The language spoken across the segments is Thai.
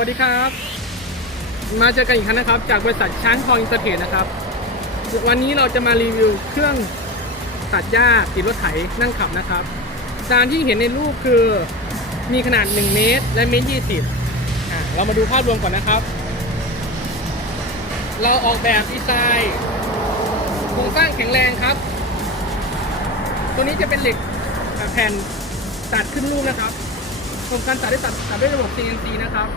วัสดีครับ มาเจอกันอีกครั้งนะครับ จากบริษัทช้างทองอินเตอร์เทรดนะครับ วันนี้เราจะมารีวิวเครื่องตัดหญ้าติดรถไถนั่งขับนะครับจานที่เห็นในรูปคือมีขนาด 1 เมตร และเมตรยี่สิบอะเรามาดูภาพรวมก่อนนะครับ เราออกแบบดีไซน์โครงสร้างแข็งแรงครับ ตัวนี้จะเป็นเหล็กแผ่นตัดขึ้นรูปนะครับโครงการตัดได้ตัดตัดด้วยระบบ CNC นะครับ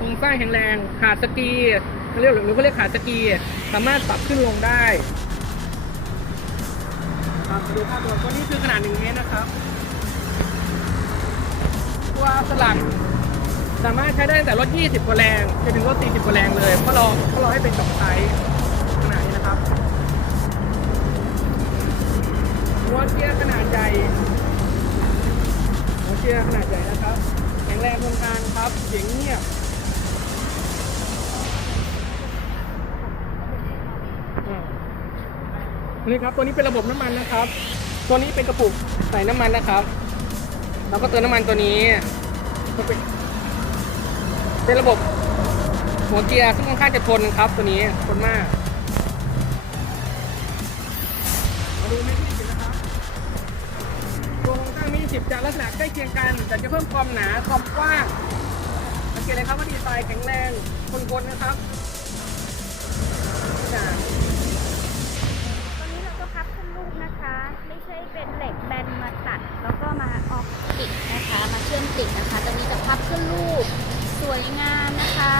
โครงสร้างแข็งแรงขาดสกีเขาเรียกหรือเขาเรียกขาดสกี สามารถปรับขึ้นลงได้ครับดูภาพรวมตัวนี้คือขนาด1เมตรนะครับ ตัวสลักสามารถใช้ได้ตั้งแต่รถ 20 กว่าแรงจนถึงรถ 40 กว่าแรงเลยเพราะเราเพราะเราให้เป็นสองไซส์ขนาดนี้นะครับหัวเกียร์ขนาดใหญ่หัวเชียร์ขนาดใหญ่นะครับ แข็งแรงทนทานครับเสียงเงียบอ่า นี่ครับ ตัวนี้เป็นระบบน้ำมันนะครับ ตัวนี้เป็นกระปุกใส่น้ำมันนะครับแล้วก็เติมน้ำมันตัวนี้เป็นเป็นระบบหัวเกียร์ซึ่งค่อนข้างจะทนครับ ตัวนี้ทนมากมาดูไม่ที่สินะครับตัวโครงสร้างมี10จะลักษณะใกล้เคียงกัน แต่จะเพิ่มความหนาความกว้างสังเกตเลยครับว่าดีไซน์แข็งแรงทนทนนะครับจ้ะตอนนี้เราก็พับขึ้นรูปนะคะ ไม่ใช่เป็นเหล็กแบนมาตัด แล้วก็มาออกติดนะคะ มาเชื่อมติดนะคะตอนนี้จะพับขึ้นรูป ส วยงามนะคะ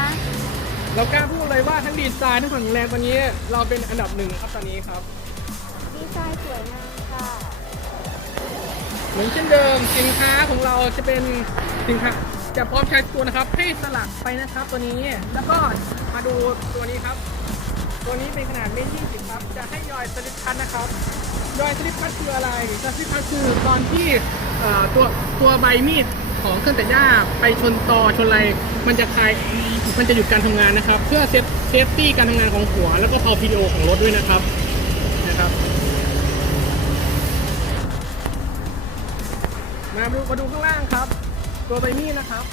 เรากล้าพูดเลยว่าทั้งดีไซน์ทั้งแข็งแรงตอนนี้ เราเป็นอันดับหนึ่งครับตอนนี้ครับ ดีไซน์สวยงามค่ะ เหมือนเช่นเดิมสินค้าของเราจะเป็นสินค้าจะพร้อมใช้ตัวนะครับให้สลักไปนะครับตัวนี้แล้วก็มาดูตัวนี้ครับ ตัวนี้เป็นขนาดเมตรยี่สิบครับจะให้ยอยสลิปคัทนะครับยอยสลิปคัทคืออะไรสลิปคัทคือตอนที่เอ่อตัวตัวใบมีด ของเครื่องตัดหญ้าไปชนตอชนอะไรมันจะคลายมันจะหยุดการทำงานนะครับ เพื่อเซฟเซฟตี้การทำงานของหัว แล้วก็พาวพีดีโอของรถด้วยนะครับนะครับมาดูมาดูข้างล่างครับ ตัวใบมีดนะครับ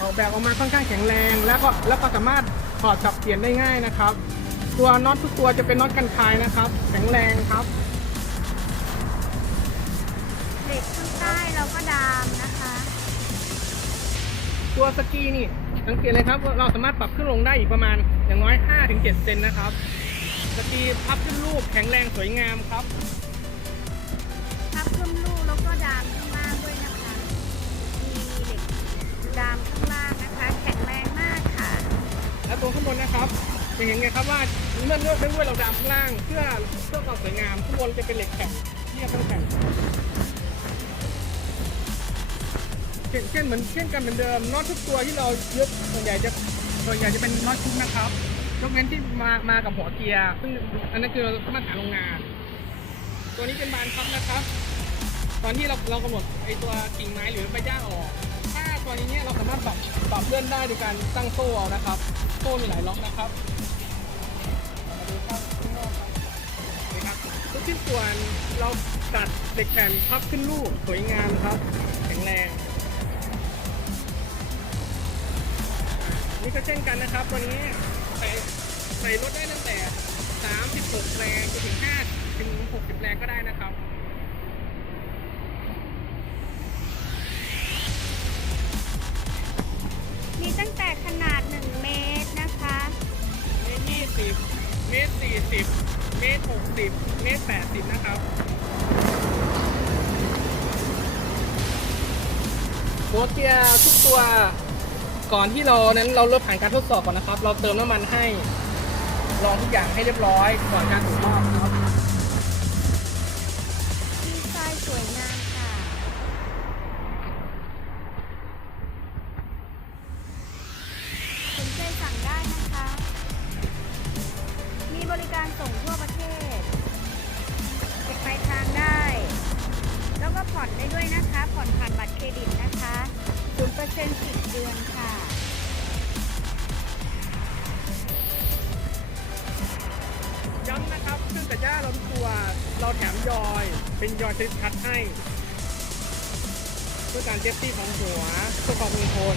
ออกแบบออกมาค่อนข้างแข็งแรง แล้วก็แล้วก็สามารถถอดสับเปลี่ยนได้ง่ายนะครับ ตัวน็อตทุกตัวจะเป็นน็อตกันคายนะครับ แข็งแรงครับเหล็กข้างใต้เราก็ดามนะคะ ตัวสกีนี่สังเกตเลยครับว่าเราสามารถปรับขึ้นลงได้อีกประมาณอย่างน้อย 5-7 เซนนะครับ สกีพับขึ้นรูปแข็งแรงสวยงามครับ พับขึ้นรูปแล้วก็ดามข้างล่างด้วยนะคะมีเหล็กดามข้างล่างนะคะ แข็งแรงมากค่ะ และตัวข้างบนนะครับจะเห็นไงครับว่าเมื่อเลือกด้วยเราดามข้างล่างเพื่อเพื่อความสวยงามข้างบนจะเป็นเหล็กแข็งเรียบทั้งแผ่นเช่นเช่นเหมือนเช่นกันเหมือนเดิมน็อตทุกตัวที่เรายึดส่วนใหญ่จะส่วนใหญ่จะเป็นน็อตชุบนะครับยกเว้นที่มามากับหัวเกียร์ซึ่งอันนั้นคือมาตรฐานโรงงาน ตัวนี้เป็นบานพับนะครับ ตอนที่เราเรากำหนดไอตัวกิ่งไม้หรือใบหญ้าออก ถ้าตัวนี้เนี่ยเราสามารถปรับปรับเลื่อนได้โดยการตั้งโซ่เอานะครับโซ่มีหลายล็อกนะครับมาดูครับข้างนอกครับนี่ครับทุกชิ้นส่วนเราตัดเหล็กแผ่นพับขึ้นรูปสวยงามครับ แข็งแรง ก็เช่นกันนะครับ ตัวนี้ใส่ใส่รถได้ตั้งแต่ 36 แรงจนถึง5ถึง60 แรงก็ได้นะครับมีตั้งแต่ขนาด 1 เมตรนะคะ เมตรยี่สิบเมตรสี่สิบเมตรหกสิบเมตรแปดสิบนะครับหัวเกียร์ทุกตัว ก่อนที่เรานั้นเราเริ่มผ่านการทดสอบก่อนนะครับ เราเติมน้ำมันให้ลองทุกอย่างให้เรียบร้อย ก่อนการถูกมอบนะครับดีไซน์สวยงามค่ะ สนใจสั่งได้นะคะ มีบริการส่งทั่วประเทศเก็บปลายทางได้ แล้วก็ผ่อนได้ด้วยนะคะ ผ่อนผ่านบัตรเครดิตนะคะ 0% 10เดือนค่ะ ย้ำนะครับเครื่องตัดหญ้าเราทุกตัว เราแถมยอย เป็นยอยชนิดคัดให้ เพื่อการเซฟตี้ของหัวเพื่อความคงทน